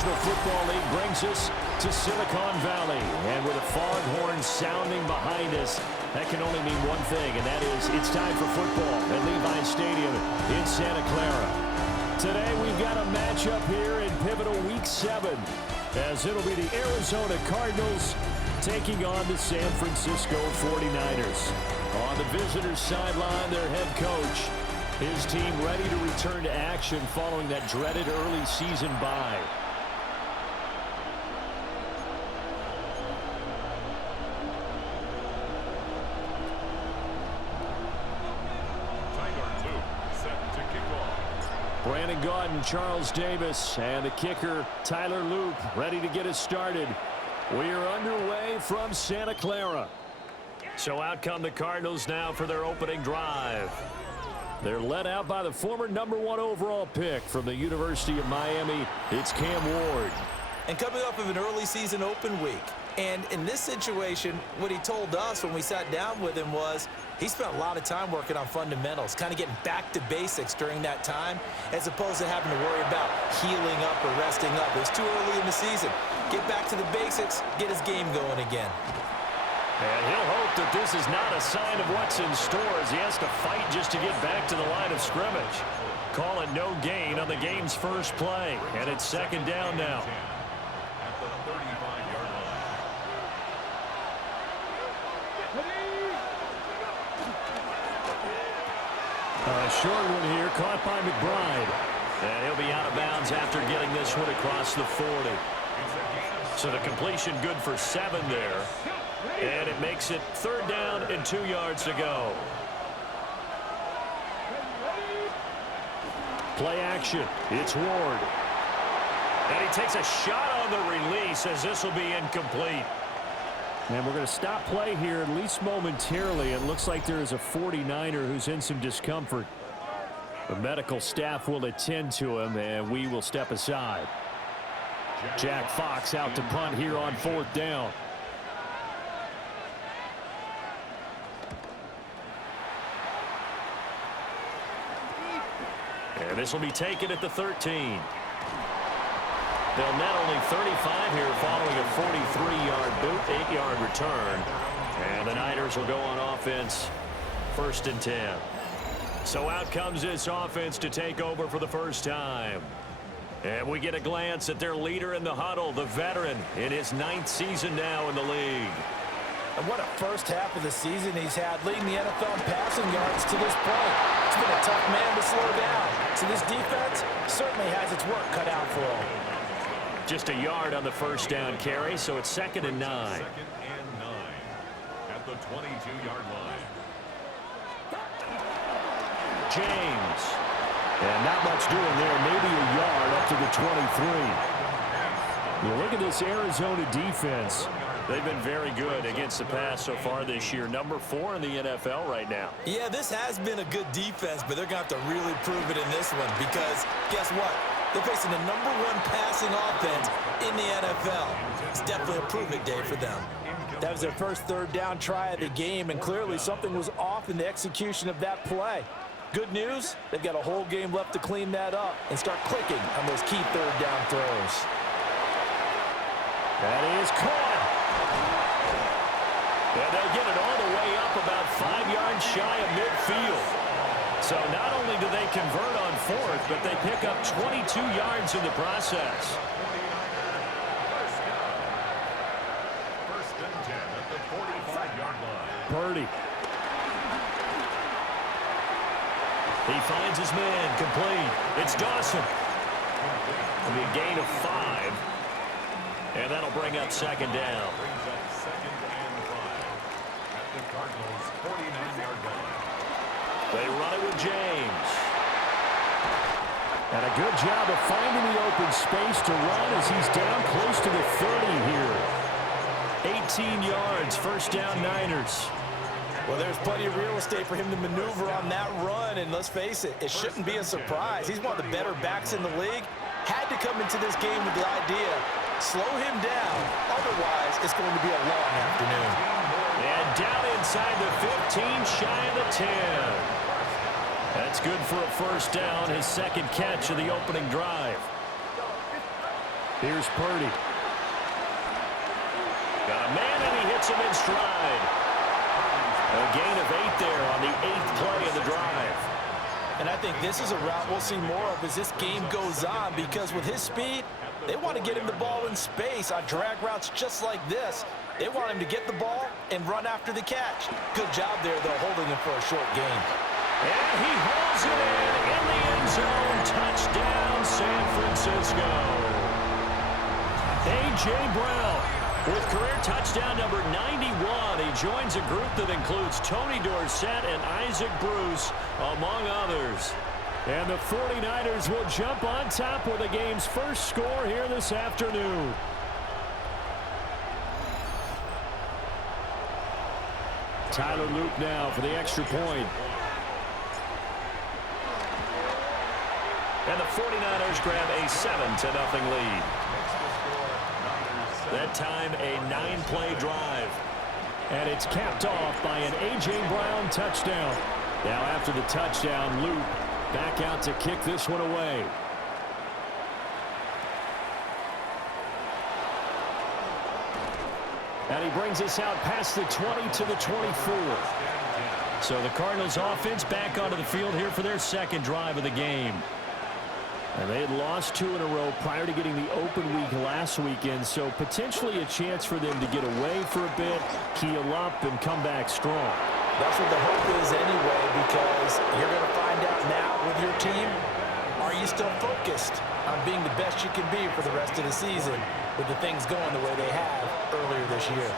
National Football League brings us to Silicon Valley. And with a foghorn sounding behind us, that can only mean one thing, and that is it's time for football at Levi's Stadium in Santa Clara. Today we've got a matchup here in pivotal Week 7, as it'll be the Arizona Cardinals taking on the San Francisco 49ers. On the visitors' sideline, their head coach, his team ready to return to action following that dreaded early season bye. Brandon Gaudin, Charles Davis, and the kicker, Tyler Loop, ready to get us started. We are underway from Santa Clara. So out come the Cardinals now for their opening drive. They're led out by the former #1 overall pick from the University of Miami. It's Cam Ward. And coming off of an early season open week. And in this situation, what he told us when we sat down with him was he spent a lot of time working on fundamentals, kind of getting back to basics during that time, as opposed to having to worry about healing up or resting up. It was too early in the season. Get back to the basics, get his game going again. And he'll hope that this is not a sign of what's in store as he has to fight just to get back to the line of scrimmage. Call it no gain on the game's first play, and it's second down now. A short one here, caught by McBride. And he'll be out of bounds after getting this one across the 40. So the completion good for 7 there. And it makes it third down and 2 yards to go. Play action. It's Ward. And he takes a shot on the release as this will be incomplete. And we're going to stop play here, at least momentarily. It looks like there is a 49er who's in some discomfort. The medical staff will attend to him, and we will step aside. Jack Fox out to punt here on 4th down. And this will be taken at the 13. They'll net only 35 here following a 43-yard boot, 8-yard return. And the Niners will go on offense, 1st and 10. So out comes this offense to take over for the first time. And we get a glance at their leader in the huddle, the veteran, in his 9th season now in the league. And what a first half of the season he's had, leading the NFL in passing yards to this point. It's been a tough man to slow down. So this defense certainly has its work cut out for him. Just a yard on the first down carry, so it's 2nd and 9. 2nd and 9 at the 22-yard line. James. And not much doing there, maybe a yard up to the 23. You look at this Arizona defense. They've been very good against the pass so far this year. #4 in the NFL right now. Yeah, this has been a good defense, but they're going to have to really prove it in this one because guess what? They're facing the #1 passing offense in the NFL. It's definitely a prove-it day for them. That was their first third down try of the game, and clearly something was off in the execution of that play. Good news, they've got a whole game left to clean that up and start clicking on those key third down throws. That is caught. And they'll get it all the way up about 5 yards shy of midfield. So not only do they convert on 4th, but they pick up 22 yards in the process. 1st and 10 at the 45-yard line. Purdy. He finds his man, complete. It's Dawson. It'll be a gain of 5. And that'll bring up 2nd down. Brings up 2nd and 5 at the Cardinals' 49-yard line. They run it with James. And a good job of finding the open space to run as he's down close to the 30 here. 18 yards, 1st down Niners. Well, there's plenty of real estate for him to maneuver on that run, and let's face it, it shouldn't be a surprise. He's one of the better backs in the league. Had to come into this game with the idea, slow him down, otherwise it's going to be a long afternoon. And down inside the 15, shy of the 10. That's good for a 1st down, his 2nd catch of the opening drive. Here's Purdy. Got a man, and he hits him in stride. A gain of 8 there on the 8th play of the drive. And I think this is a route we'll see more of as this game goes on, because with his speed, they want to get him the ball in space on drag routes just like this. They want him to get the ball and run after the catch. Good job there, though, holding him for a short gain. And he holds it in the end zone. Touchdown, San Francisco. A.J. Brown with career touchdown number 91. He joins a group that includes Tony Dorsett and Isaac Bruce, among others. And the 49ers will jump on top with the game's first score here this afternoon. Tyler Loop now for the extra point. And the 49ers grab a 7-0 lead. That time, a 9-play drive. And it's capped off by an A.J. Brown touchdown. Now after the touchdown, Loop back out to kick this one away. And he brings us out past the 20 to the 24. So the Cardinals offense back onto the field here for their second drive of the game. And they had lost 2 in a row prior to getting the open week last weekend, so potentially a chance for them to get away for a bit, heal up, and come back strong. That's what the hope is anyway, because you're going to find out now with your team, are you still focused on being the best you can be for the rest of the season with the things going the way they have earlier this year?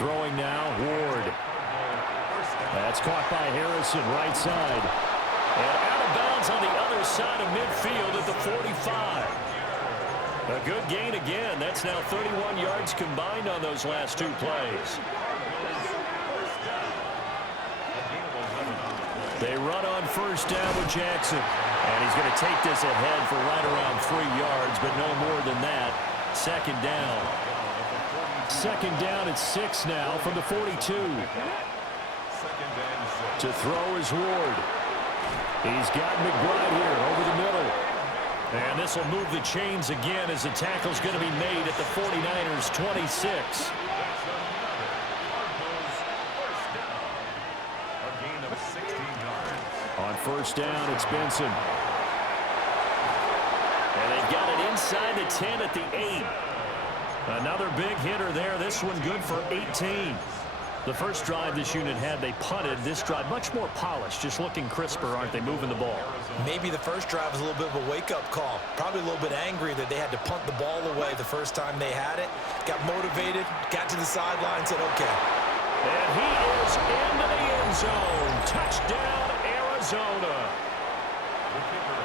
Throwing now, Ward. That's caught by Harrison, right side. And out of bounds on the other side of midfield at the 45. A good gain again. That's now 31 yards combined on those last 2 plays. They run on first down with Jackson. And he's going to take this ahead for right around 3 yards, but no more than that. Second down. Second down at 6 now from the 42. To throw is Ward. He's got McBride here over the middle. And this will move the chains again as the tackle's going to be made at the 49ers' 26. On first down, it's Benson. And they've got it inside the 10 at the 8. Another big hitter there. This one good for 18. The first drive this unit had, they punted. This drive much more polished, just looking crisper, aren't they, moving the ball? Maybe the first drive was a little bit of a wake-up call. Probably a little bit angry that they had to punt the ball away the first time they had it. Got motivated, got to the sideline, said, okay. And he is into the end zone. Touchdown, Arizona.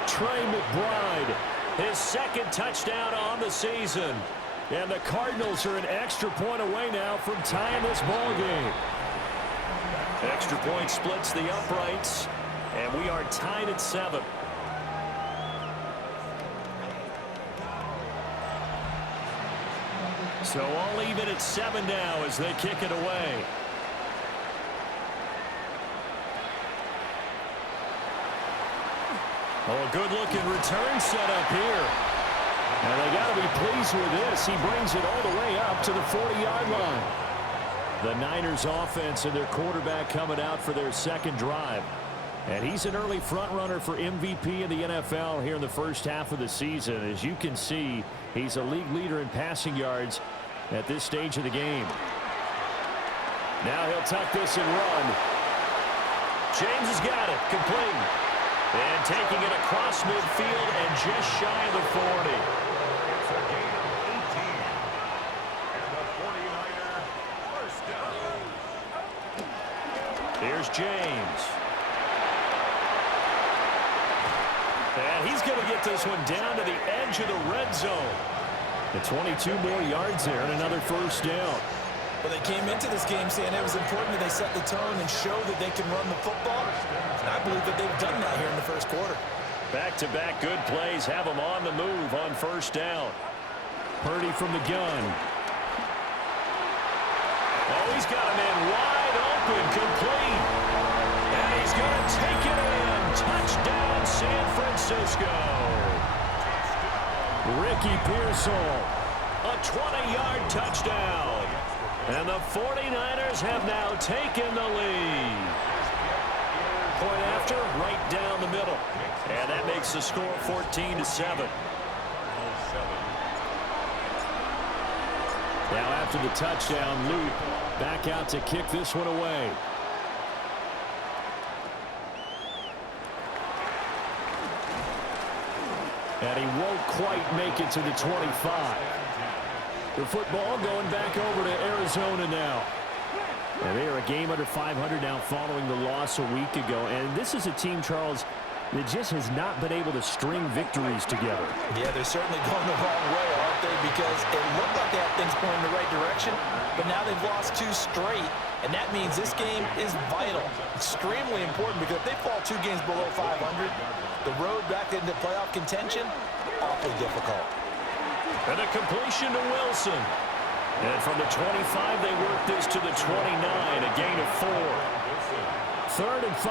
Trey McBride, his second touchdown on the season. And the Cardinals are an extra point away now from tying this ball game. Extra point splits the uprights, and we are tied at 7. So all even at 7 now as they kick it away. Oh, a good-looking return set up here. And they got to be pleased with this. He brings it all the way up to the 40-yard line. The Niners offense and their quarterback coming out for their second drive. And he's an early front runner for MVP in the NFL here in the first half of the season. As you can see, he's a league leader in passing yards at this stage of the game. Now he'll tuck this and run. James has got it. Complete. And taking it across midfield and just shy of the 40. It's a gain of 18. And the 49er first down. Here's James. And he's going to get this one down to the edge of the red zone. The 22 more yards there and another first down. Well, they came into this game saying it was important that they set the tone and show that they can run the football. And I believe that they've done that here in the first quarter. Back-to-back good plays have them on the move on first down. Purdy from the gun. Oh, he's got a man wide open, complete. And he's going to take it in. Touchdown, San Francisco. Ricky Pearsall, a 20-yard touchdown. And the 49ers have now taken the lead. Point after, right down the middle. And that makes the score 14-7. Now after the touchdown, Luke back out to kick this one away. And he won't quite make it to the 25. The football going back over to Arizona now. And they are a game under 500 now following the loss a week ago. And this is a team, Charles, that just has not been able to string victories together. Yeah, they're certainly going the wrong way, aren't they? Because it looked like they had things going in the right direction, but now they've lost 2 straight. And that means this game is vital, extremely important, because if they fall 2 games below 500, the road back into playoff contention, awfully difficult. And a completion to Wilson. And from the 25, they work this to the 29, a gain of 4. 3rd and 5.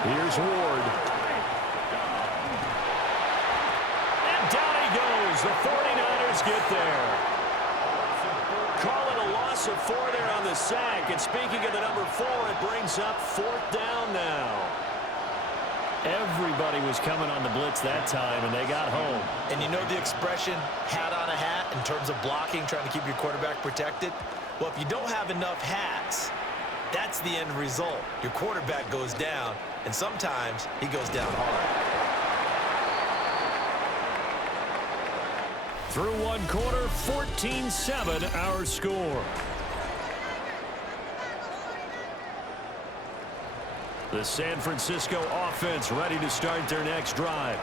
Here's Ward. And down he goes. The 49ers get there. Call it a loss of 4 there on the sack. And speaking of the number 4, it brings up 4th down now. Everybody was coming on the blitz that time, and they got home. And you know the expression, hat on a hat, in terms of blocking, trying to keep your quarterback protected? Well, if you don't have enough hats, that's the end result. Your quarterback goes down, and sometimes he goes down hard. Through one quarter, 14-7 our score. The San Francisco offense ready to start their next drive.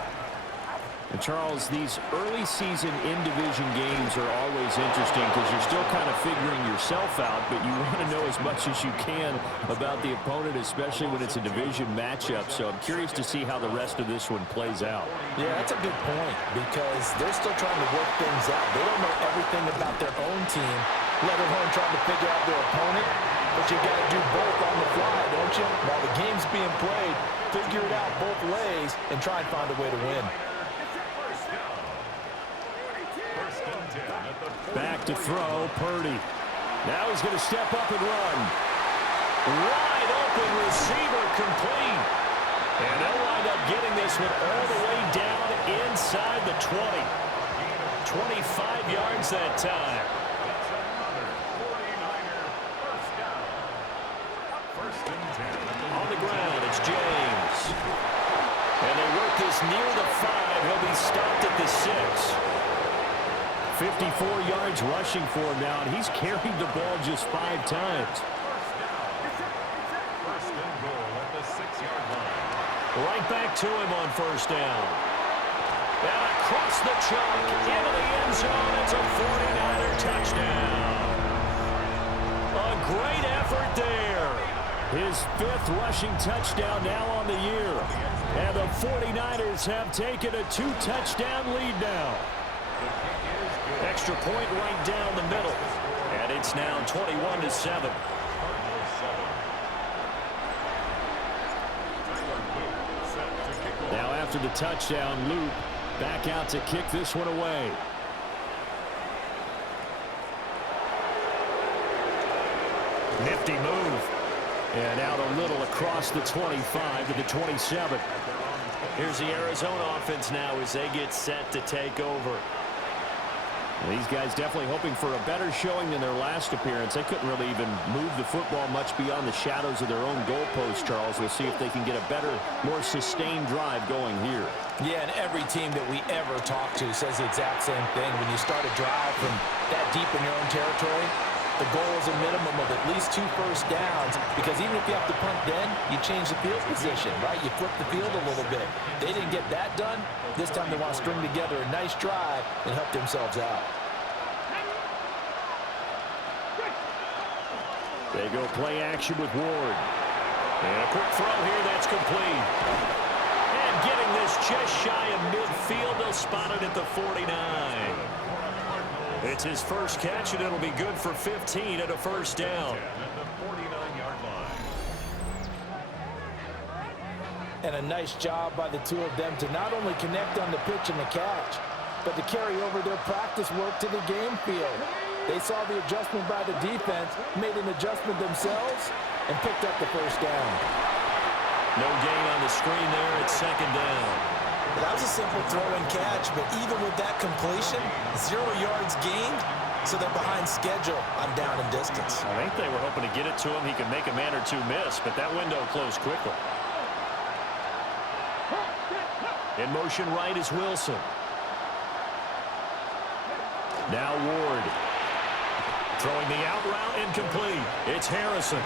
And Charles, these early season in-division games are always interesting because you're still kind of figuring yourself out, but you want to know as much as you can about the opponent, especially when it's a division matchup. So I'm curious to see how the rest of this one plays out. Yeah, that's a good point because they're still trying to work things out. They don't know everything about their own team, let alone trying to figure out their opponent. But you got to do both on the fly, don't you? While the game's being played, figure it out both ways and try and find a way to win. Back to throw, Purdy. Now he's going to step up and run. Wide open receiver complete. And they'll wind up getting this one all the way down inside the 20. 25 yards that time. On the ground, it's James. And they work this near the 5. He'll be stopped at the 6. 54 yards rushing for him now, and he's carried the ball just 5 times. First and goal at the 6-yard line. Right back to him on 1st down. And across the chalk, into the end zone, it's a 49er touchdown. A great effort there. His 5th rushing touchdown now on the year. And the 49ers have taken a 2-touchdown lead now. Extra point right down the middle. And it's now 21-7. Now after the touchdown, Luke back out to kick this one away. Nifty move. And out a little across the 25 to the 27. Here's the Arizona offense now as they get set to take over. These guys definitely hoping for a better showing than their last appearance. They couldn't really even move the football much beyond the shadows of their own goalpost, Charles. We'll see if they can get a better, more sustained drive going here. Yeah, and every team that we ever talk to says the exact same thing. When you start a drive from that deep in your own territory, the goal is a minimum of at least 2 first downs, because even if you have to punt then, you change the field position, right? You flip the field a little bit. They didn't get that done. This time they want to string together a nice drive and help themselves out. They go play action with Ward. And a quick throw here that's complete. And getting this just shy of midfield, they'll spot it at the 49. It's his first catch, and it'll be good for 15 at a 1st down. And a nice job by the two of them to not only connect on the pitch and the catch, but to carry over their practice work to the game field. They saw the adjustment by the defense, made an adjustment themselves, and picked up the first down. No gain on the screen there. It's second down. That was a simple throw and catch, but even with that completion, 0 yards gained, so they're behind schedule on down and distance. I think they were hoping to get it to him. He could make a man or two miss, but that window closed quickly. In motion right is Wilson. Now Ward. Throwing the out route, incomplete. It's Harrison.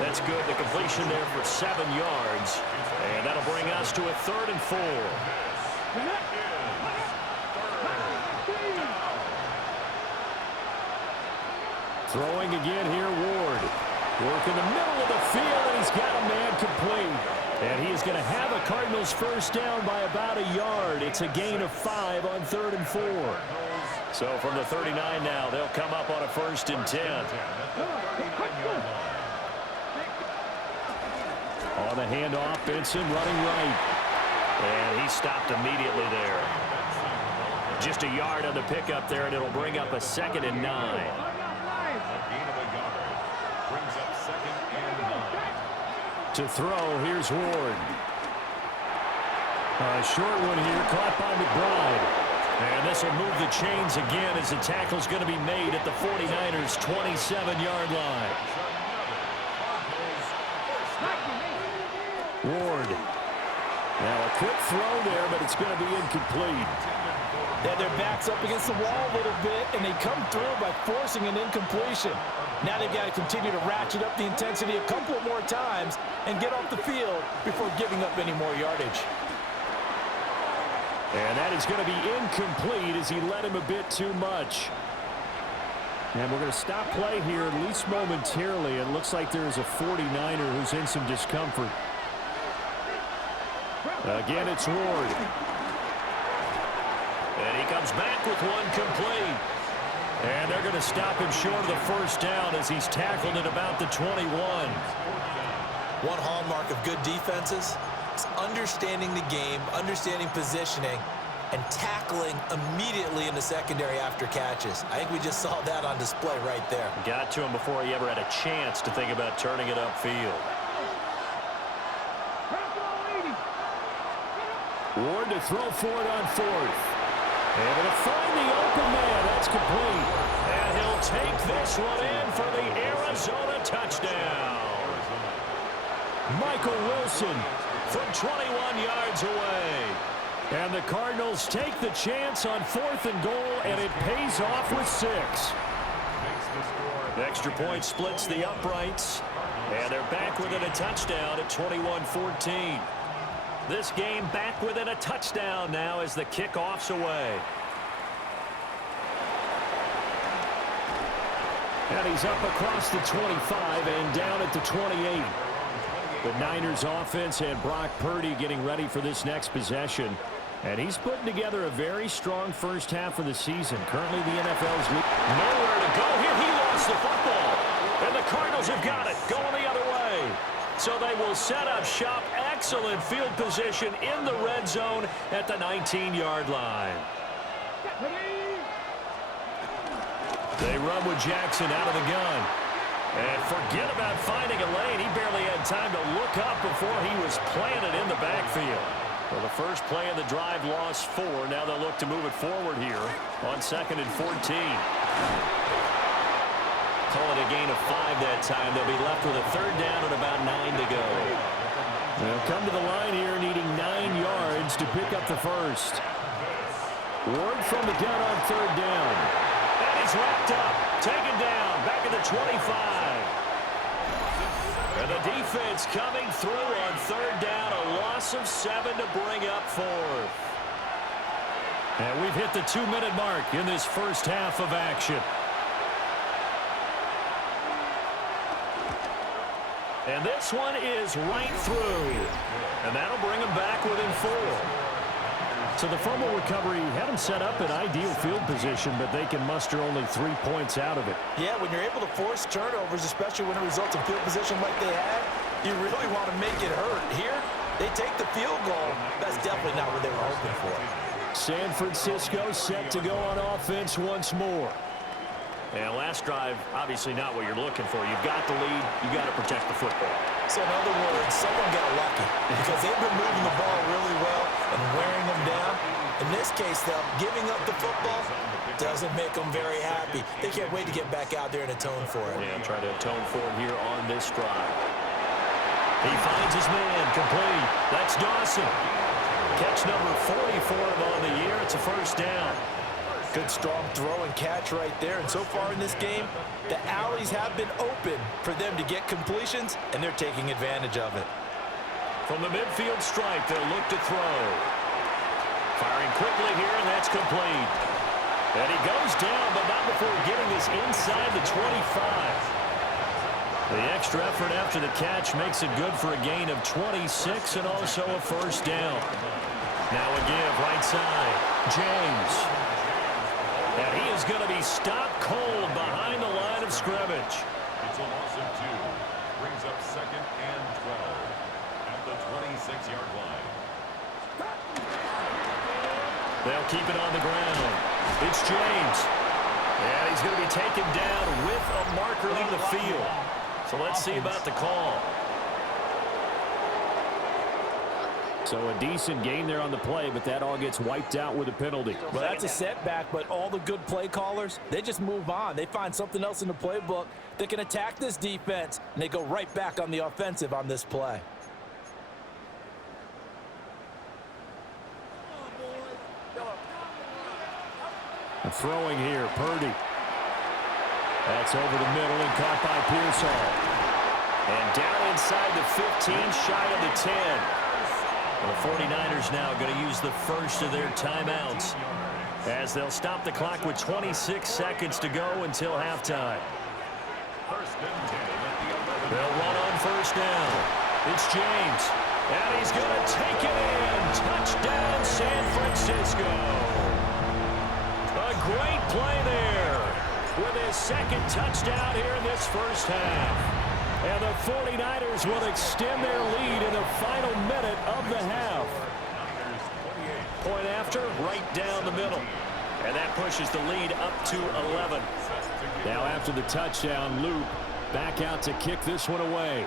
That's good. The completion there for 7 yards. And that'll bring us to a 3rd and 4. Throwing again here, Ward. Work in the middle of the field, and he's got a man complete. And he is going to have a Cardinals first down by about a yard. It's a gain of 5 on 3rd and 4. So from the 39 now, they'll come up on a 1st and 10. On the handoff, Benson running right. And he stopped immediately there. Just a yard on the pickup there, and it'll bring up a 2nd and 9. To throw, here's Ward. A short one here, caught by McBride. And this will move the chains again as the tackle's going to be made at the 49ers' 27-yard line. Ward. Now a quick throw there, but it's going to be incomplete. Yeah, their back's up against the wall a little bit, and they come through by forcing an incompletion. Now they've got to continue to ratchet up the intensity a couple more times and get off the field before giving up any more yardage. And that is going to be incomplete as he led him a bit too much. And we're going to stop play here, at least momentarily. It looks like there's a 49er who's in some discomfort. Again, it's Ward. And he comes back with one complete. And they're going to stop him short of the first down as he's tackled at about the 21. One hallmark of good defenses is understanding the game, understanding positioning, and tackling immediately in the secondary after catches. I think we just saw that on display right there. Got to him before he ever had a chance to think about turning it upfield. Ward to throw for it on 4th. Able to find the open man. That's complete. And he'll take this one in for the Arizona touchdown. Michael Wilson from 21 yards away. And the Cardinals take the chance on 4th and goal, and it pays off with 6. The extra point splits the uprights, and they're back within a touchdown at 21-14. This game back within a touchdown now as the kickoff's away. And he's up across the 25 and down at the 28. The Niners offense and Brock Purdy getting ready for this next possession. And he's putting together a very strong first half of the season. Currently the NFL's lead. Nowhere to go here. He lost the football. And the Cardinals have got it going the other way. So they will set up shop. Excellent field position in the red zone at the 19-yard line. They run with Jackson out of the gun. And forget about finding a lane. He barely had time to look up before he was planted in the backfield. Well, the first play of the drive lost 4. Now they'll look to move it forward here on 2nd and 14. Call it a gain of 5 that time. They'll be left with a 3rd down and about 9 to go. They'll come to the line here needing 9 yards to pick up the first. Ward from the gun on 3rd down. And he's wrapped up. Taken down. Back at the 25. And the defense coming through on 3rd down. A loss of 7 to bring up 4th. And we've hit the 2-minute mark in this first half of action. And this one is right through. And that'll bring them back within 4. So the fumble recovery had them set up in ideal field position, but they can muster only 3 points out of it. Yeah, when you're able to force turnovers, especially when it results in field position like they had, you really want to make it hurt. Here, They take the field goal. That's definitely not what they were hoping for. San Francisco set to go on offense once more. And last drive, obviously not what you're looking for. You've got the lead. You've got to protect the football. So in other words, someone got lucky because they've been moving the ball really well and wearing them down. In this case, though, giving up the football doesn't make them very happy. They can't wait to get back out there and atone for it. Yeah, try to atone for it here on this drive. He finds his man, complete. That's Dawson. Catch number 40 for him on the year. It's a first down. Good strong throw and catch right there. And so far in this game, the alleys have been open for them to get completions, and they're taking advantage of it. From the midfield stripe, they'll look to throw. Firing quickly here, and that's complete. And he goes down, but not before getting this inside the 25. The extra effort after the catch makes it good for a gain of 26 and also a first down. Now a give, right side. James. And he is going to be stopped cold behind the line of scrimmage. It's a loss of 2. Brings up 2nd and 12 at the 26-yard line. They'll keep it on the ground. It's James. And he's going to be taken down with a marker on the field. So let's see about the call. So a decent gain there on the play, but that all gets wiped out with a penalty. Well, that's a setback, but all the good play callers, they just move on. They find something else in the playbook that can attack this defense, and they go right back on the offensive on this play. And throwing here, Purdy. That's over the middle and caught by Pearsall. And down inside the 15, shy of the 10. Well, the 49ers now going to use the first of their timeouts as they'll stop the clock with 26 seconds to go until halftime. They'll run on first down. It's James. And he's going to take it in. Touchdown, San Francisco. A great play there with his second touchdown here in this first half. And the 49ers will extend their lead in the final minute of the half. Point after, right down the middle. And that pushes the lead up to 11. Now after the touchdown, Loop back out to kick this one away.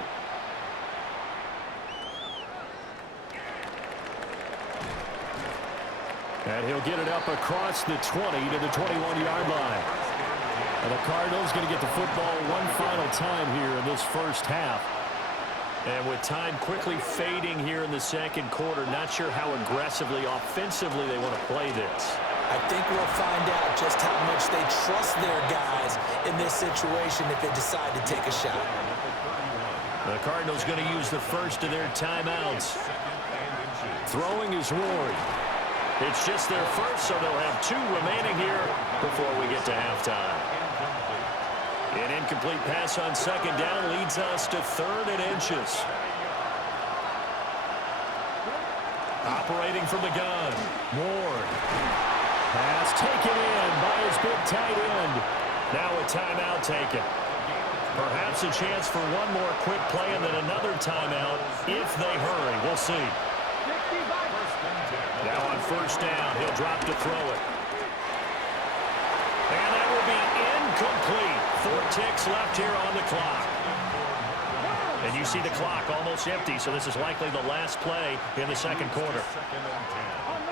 And he'll get it up across the 20 to the 21-yard line. And the Cardinals going to get the football one final time here in this first half. And with time quickly fading here in the second quarter, not sure how aggressively, offensively they want to play this. I think we'll find out just how much they trust their guys in this situation if they decide to take a shot. The Cardinals going to use the first of their timeouts. Throwing is Ward. It's just their first, so they'll have 2 remaining here before we get to halftime. An incomplete pass on second down leads us to 3rd and inches. Operating from the gun, Ward. Pass taken in by his big tight end. Now a timeout taken. Perhaps a chance for one more quick play and then another timeout if they hurry. We'll see. Now on first down, he'll drop to throw it. And that will be incomplete. 4 ticks left here on the clock. And you see the clock almost empty, so this is likely the last play in the second quarter.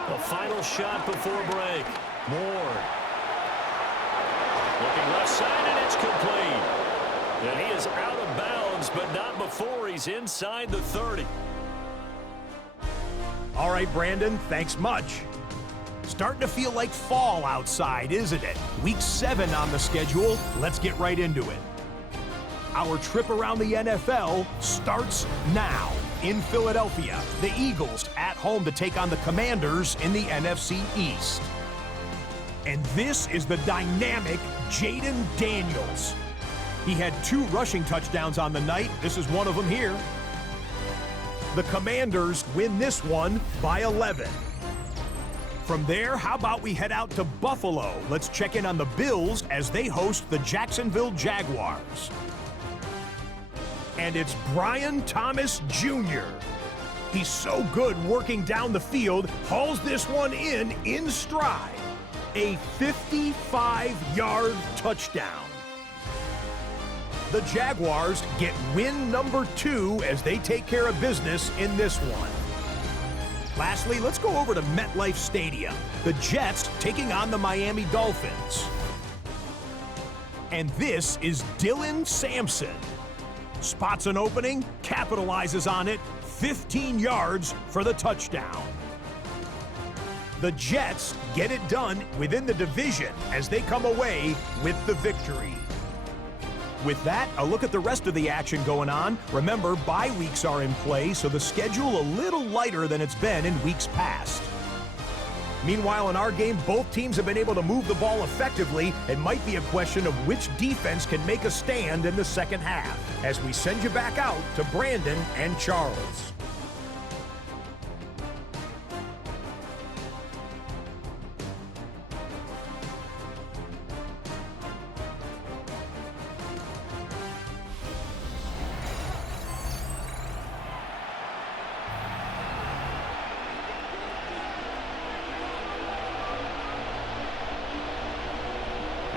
The final shot before break. Moore. Looking left side, and it's complete. And he is out of bounds, but not before he's inside the 30. All right, Brandon, thanks much. Starting to feel like fall outside, isn't it? Week 7 on the schedule. Let's get right into it. Our trip around the NFL starts now. In Philadelphia, the Eagles at home to take on the Commanders in the NFC East. And this is the dynamic Jaden Daniels. He had 2 rushing touchdowns on the night. This is one of them here. The Commanders win this one by 11. From there, how about we head out to Buffalo? Let's check in on the Bills as they host the Jacksonville Jaguars. And it's Brian Thomas Jr. He's so good working down the field, hauls this one in stride. A 55-yard touchdown. The Jaguars get win number 2 as they take care of business in this one. Lastly, let's go over to MetLife Stadium. The Jets taking on the Miami Dolphins. And this is Dylan Sampson. Spots an opening, capitalizes on it, 15 yards for the touchdown. The Jets get it done within the division as they come away with the victory. With that, a look at the rest of the action going on. Remember, bye weeks are in play, so the schedule a little lighter than it's been in weeks past. Meanwhile, in our game, both teams have been able to move the ball effectively. It might be a question of which defense can make a stand in the second half, as we send you back out to Brandon and Charles.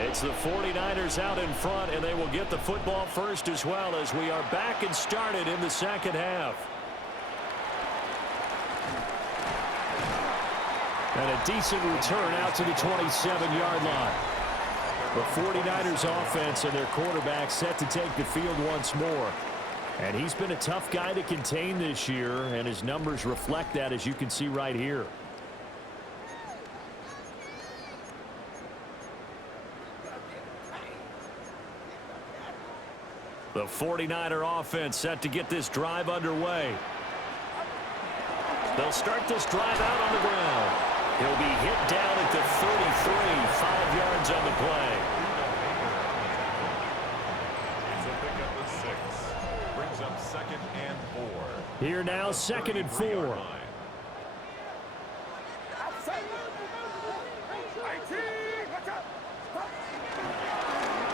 It's the 49ers out in front, and they will get the football first as well as we are back and started in the second half. And a decent return out to the 27-yard line. The 49ers offense and their quarterback set to take the field once more. And he's been a tough guy to contain this year, and his numbers reflect that, as you can see right here. The 49er offense set to get this drive underway. They'll start this drive out on the ground. He'll be hit down at the 33, 5 yards on the play. It's a pickup of 6. Brings up 2nd and 4. Here now, 2nd and 4.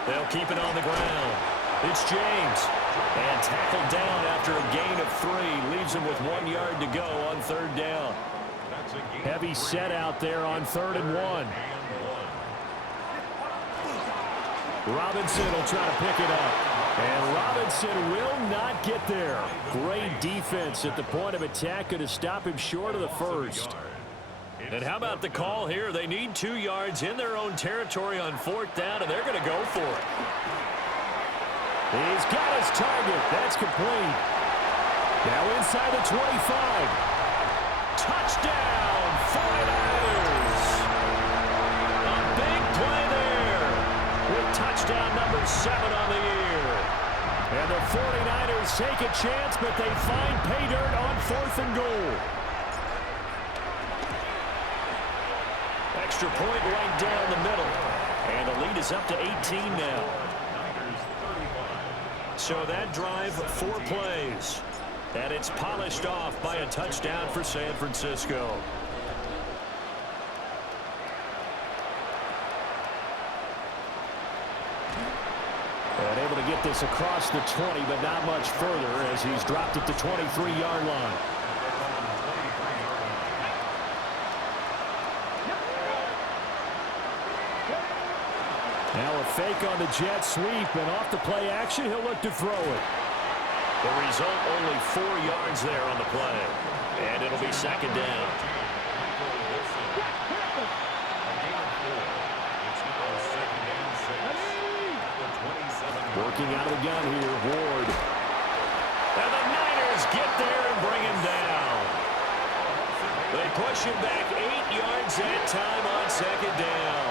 They'll keep it on the ground. It's James. And tackled down after a gain of 3. Leaves him with 1 yard to go on 3rd down. Heavy set out there on 3rd and 1. Robinson will try to pick it up. And Robinson will not get there. Great defense at the point of attack. Going to stop him short of the first. And how about the call here? They need 2 yards in their own territory on 4th down, and they're going to go for it. He's got his target. That's complete. Now inside the 25. Touchdown, 49ers. A big play there with touchdown number 7 on the year. And the 49ers take a chance, but they find pay dirt on 4th and goal. Extra point right down the middle. And the lead is up to 18 now. So that drive, 4 plays. And it's polished off by a touchdown for San Francisco. And able to get this across the 20, but not much further as he's dropped at the 23-yard line. Now a fake on the jet sweep, and off the play action, he'll look to throw it. The result, only 4 yards there on the play. And it'll be 2nd down. Working out of the gun here, Ward. And the Niners get there and bring him down. They push him back 8 yards that time on 2nd down.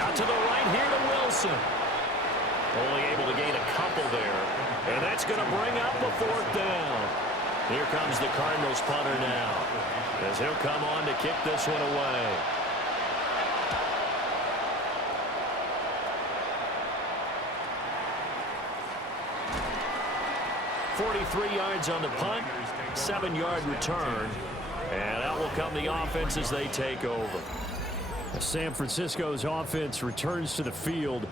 Out to the right here to Wilson. Only able to gain a couple there. And that's going to bring up the 4th down. Here comes the Cardinals punter now, as he'll come on to kick this one away. .43 yards on the punt, 7-yard return. And out will come the offense as they take over. San Francisco's offense returns to the field.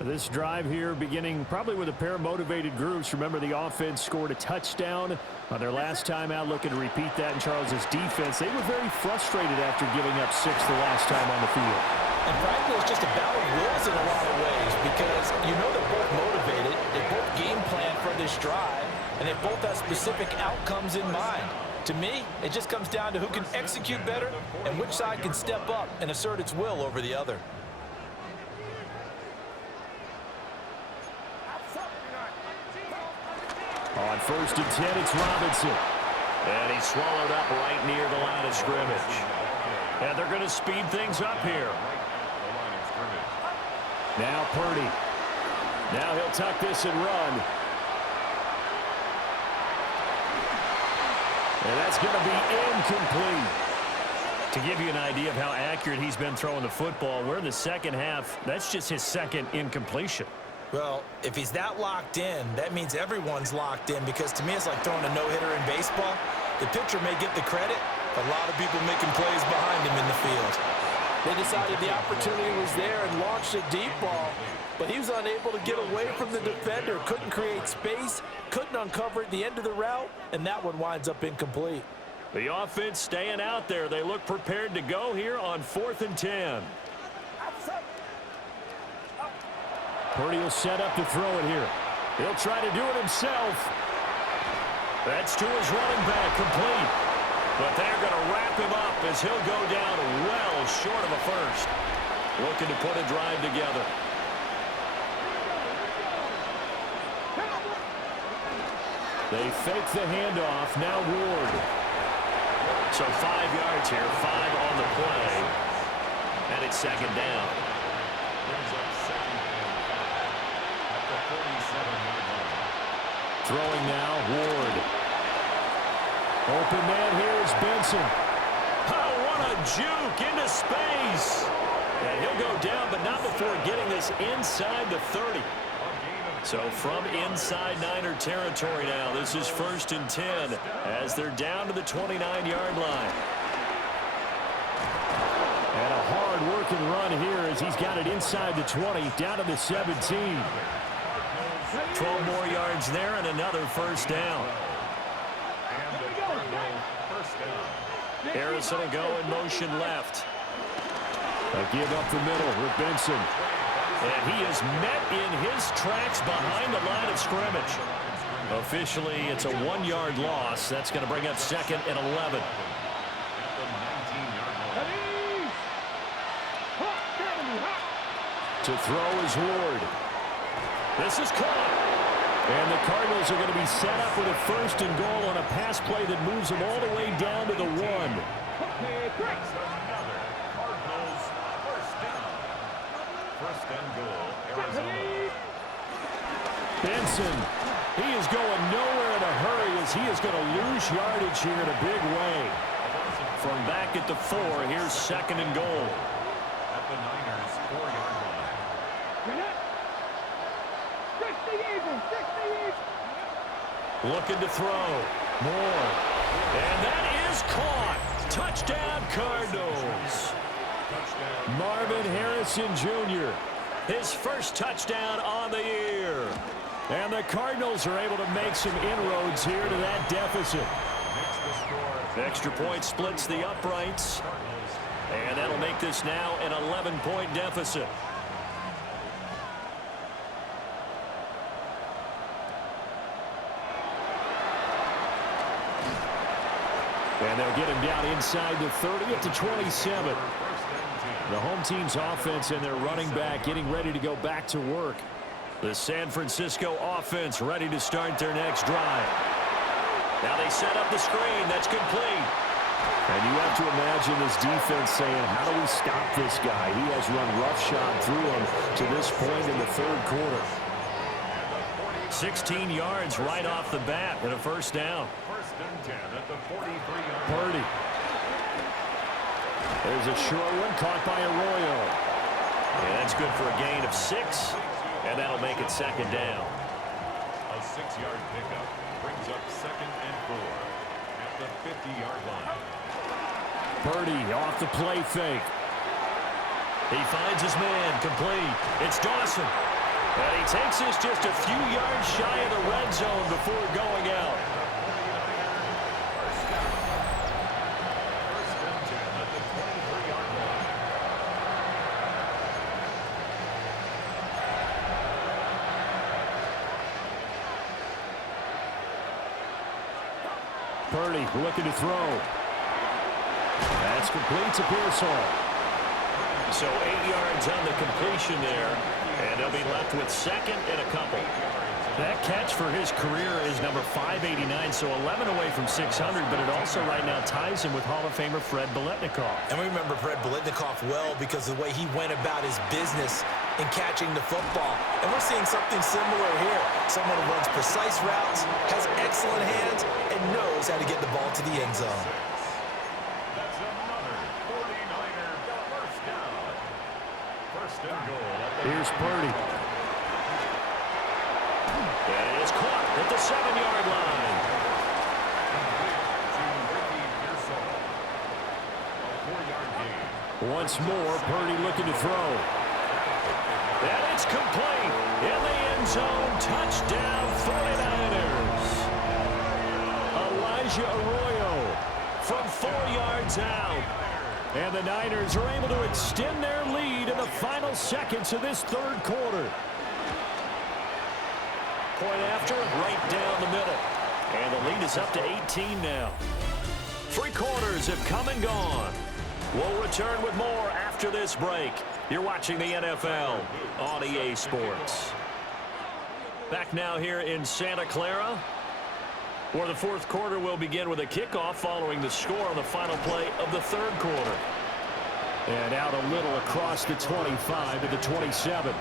This drive here beginning probably with a pair of motivated groups. Remember, the offense scored a touchdown on their last time out, looking to repeat that in Charles's defense. They were very frustrated after giving up 6 the last time on the field. And frankly, it's just a battle of wills in a lot of ways because you know they're both motivated, they both game plan for this drive, and they both have specific outcomes in mind. To me, it just comes down to who can execute better and which side can step up and assert its will over the other. On 1st and 10, it's Robinson. And he's swallowed up right near the line of scrimmage. And they're going to speed things up here. Now Purdy. Now he'll tuck this and run. And that's going to be incomplete. To give you an idea of how accurate he's been throwing the football, we're in the second half. That's just his second incompletion. Well, if he's that locked in, that means everyone's locked in because to me it's like throwing a no-hitter in baseball. The pitcher may get the credit, but a lot of people making plays behind him in the field. They decided the opportunity was there and launched a deep ball, but he was unable to get away from the defender, couldn't create space, couldn't uncover at the end of the route, and that one winds up incomplete. The offense staying out there. They look prepared to go here on 4th and 10. Purdy will set up to throw it here. He'll try to do it himself. That's to his running back, complete. But they're going to wrap him up as he'll go down well short of a first. Looking to put a drive together. They fake the handoff. Now Ward. So 5 yards here, 5 on the play. And it's second down. Throwing now, Ward. Open man here is Benson. Oh, what a juke into space. And he'll go down, but not before getting this inside the 30. So from inside Niner territory now, this is 1st and 10 as they're down to the 29-yard line. And a hard-working run here as he's got it inside the 20, down to the 17. 12 more yards there and another first down. Harrison will go in motion left. A give up the middle with Benson. And he is met in his tracks behind the line of scrimmage. Officially, it's a 1-yard loss. That's going to bring up 2nd and 11. To throw is Ward. This is caught. And the Cardinals are going to be set up with a 1st and goal on a pass play that moves them all the way down to the 1. Benson, he is going nowhere in a hurry as he is going to lose yardage here in a big way. From back at the 4, here's 2nd and goal. At the Niners' 4-yard line. Looking to throw. More. And that is caught. Touchdown, Cardinals. Marvin Harrison Jr. His first touchdown on the year. And the Cardinals are able to make some inroads here to that deficit. Extra point splits the uprights. And that'll make this now an 11-point deficit. And they'll get him down inside the 30 at the 27. The home team's offense and their running back getting ready to go back to work. The San Francisco offense ready to start their next drive. Now they set up the screen. That's complete. And you have to imagine this defense saying, how do we stop this guy? He has run roughshod through him to this point in the 3rd quarter. 16 yards right off the bat and a first down. 1st and 10 at the 43-yard line. Purdy. There's a short one caught by Arroyo. And that's good for a gain of 6. And that'll make it 2nd down. A 6-yard pickup brings up 2nd and 4 at the 50-yard line. Purdy off the play fake. He finds his man, complete. It's Dawson. And he takes this just a few yards shy of the red zone before going out. Purdy looking to throw. That's complete to Pearsall. So 8 yards on the completion there, and they'll be left with second and a couple. That catch for his career is number 589, so 11 away from 600, but it also right now ties him with Hall of Famer Fred Biletnikoff. And we remember Fred Biletnikoff well because of the way he went about his business in catching the football. And we're seeing something similar here. Someone who runs precise routes, has excellent hands, and knows how to get the ball to the end zone. That's another 49er first down. First and goal. Here's Purdy. And it is caught at the 7-yard line. Once more, Purdy looking to throw. And it's complete. In the end zone, touchdown 49ers. Elijah Arroyo From 4 yards out. and the Niners are able to extend their lead in the final seconds of this third quarter. Point after, right down the middle. And the lead is up to 18 now. 3 quarters have come and gone. We'll return with more after this break. You're watching the NFL on EA Sports. Back now here in Santa Clara, where the fourth quarter will begin with a kickoff following the score on the final play of the third quarter. And out a little across the 25 to the 27.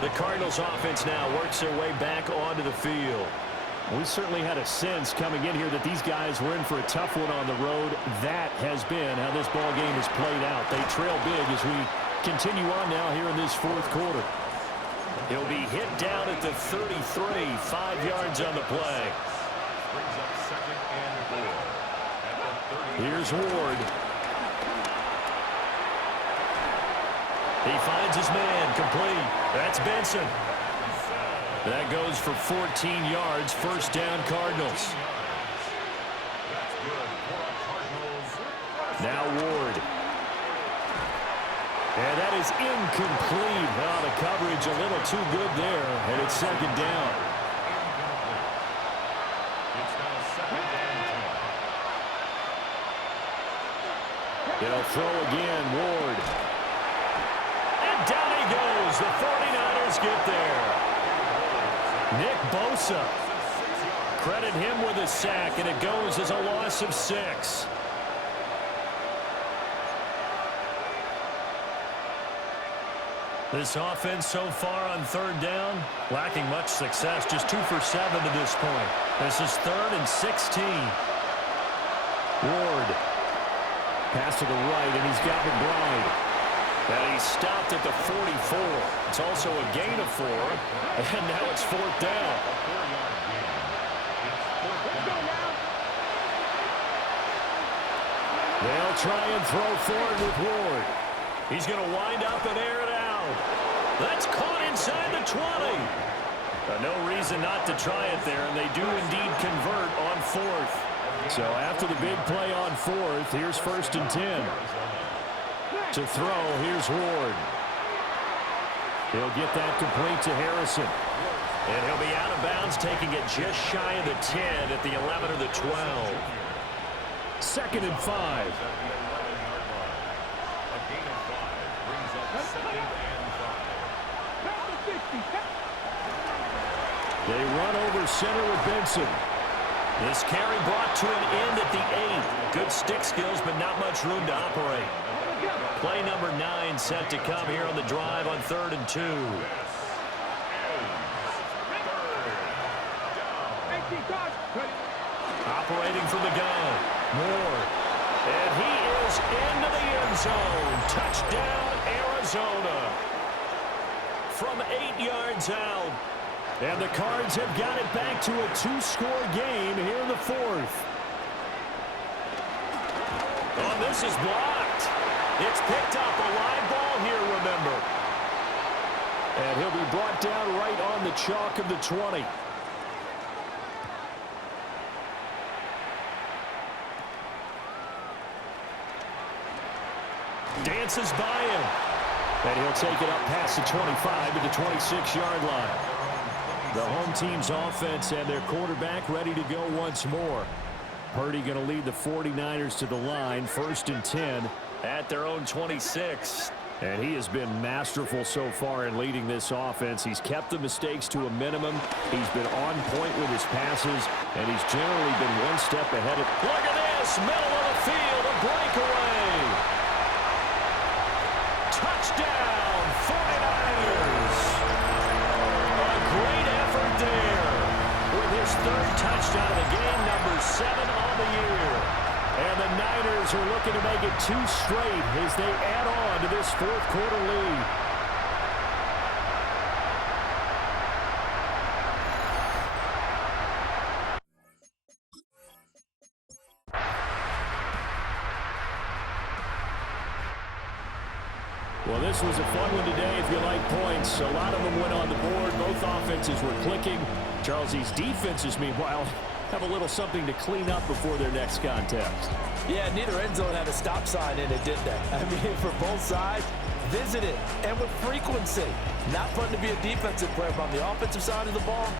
The Cardinals offense now works their way back onto the field. We certainly had a sense coming in here that these guys were in for a tough one on the road. That has been how this ball game has played out. They trail big as we continue on now here in this fourth quarter. He'll be hit down at the 33, 5 yards on the play. Brings up second and goal at the 30. Here's Ward. He finds his man, complete. That's Benson. That goes for 14 yards, first down Cardinals. That's good for the Cardinals. Now Ward. And that is incomplete. Oh, the coverage a little too good there, and it's second down. It's now second and 10. They'll throw again, Ward. And down he goes. The 49ers get there. Nick Bosa. Credit him with a sack, and it goes as a loss of 6. This offense so far on third down, lacking much success. Just 2 for 7 to this point. This is 3rd and 16. Ward. Pass to the right, and he's got McBride. And he stopped at the 44. It's also a gain of 4. And now it's 4th down. They'll try and throw forward with Ward. He's going to wind up and air it out. That's caught inside the 20. No reason not to try it there, and they do indeed convert on 4th. So after the big play on 4th, here's 1st and 10. To throw, here's Ward. He'll get that complete to Harrison. And he'll be out of bounds, taking it just shy of the 10 at the 11 or the 12. 2nd and 5. A gain of 5 brings up second and 5. They run over center with Benson. This carry brought to an end at the 8. Good stick skills, but not much room to operate. Play number 9 set to come here on the drive on 3rd and 2. Operating from the gun. Moore. And he is into the end zone. Touchdown, Arizona. From 8 yards out. And the Cards have got it back to a 2-score game here in the 4th. Oh, this is blocked. It's picked up. A live ball here, remember. And he'll be brought down right on the chalk of the 20. Dances by him. And he'll take it up past the 25 to the 26-yard line. The home team's offense and their quarterback ready to go once more. Purdy going to lead the 49ers to the line, 1st and 10 at their own 26. And he has been masterful so far in leading this offense. He's kept the mistakes to a minimum. He's been on point with his passes, and he's generally been one step ahead of. Look at this, middle of the field, a breakaway. Touchdown, 49ers. A great effort there with his 3rd touchdown of the game, number 7 on the year. And the Niners are looking to make it 2 straight as they add on to this 4th quarter lead. Well, this was a fun one today if you like points. A lot of them went on the board. Both offenses were clicking. Charles, these defenses, meanwhile, have a little something to clean up before their next contest. Yeah, neither end zone had a stop sign in it, did they? I mean, for both sides, visit it, and with frequency. Not fun to be a defensive player, but on the offensive side of the ball,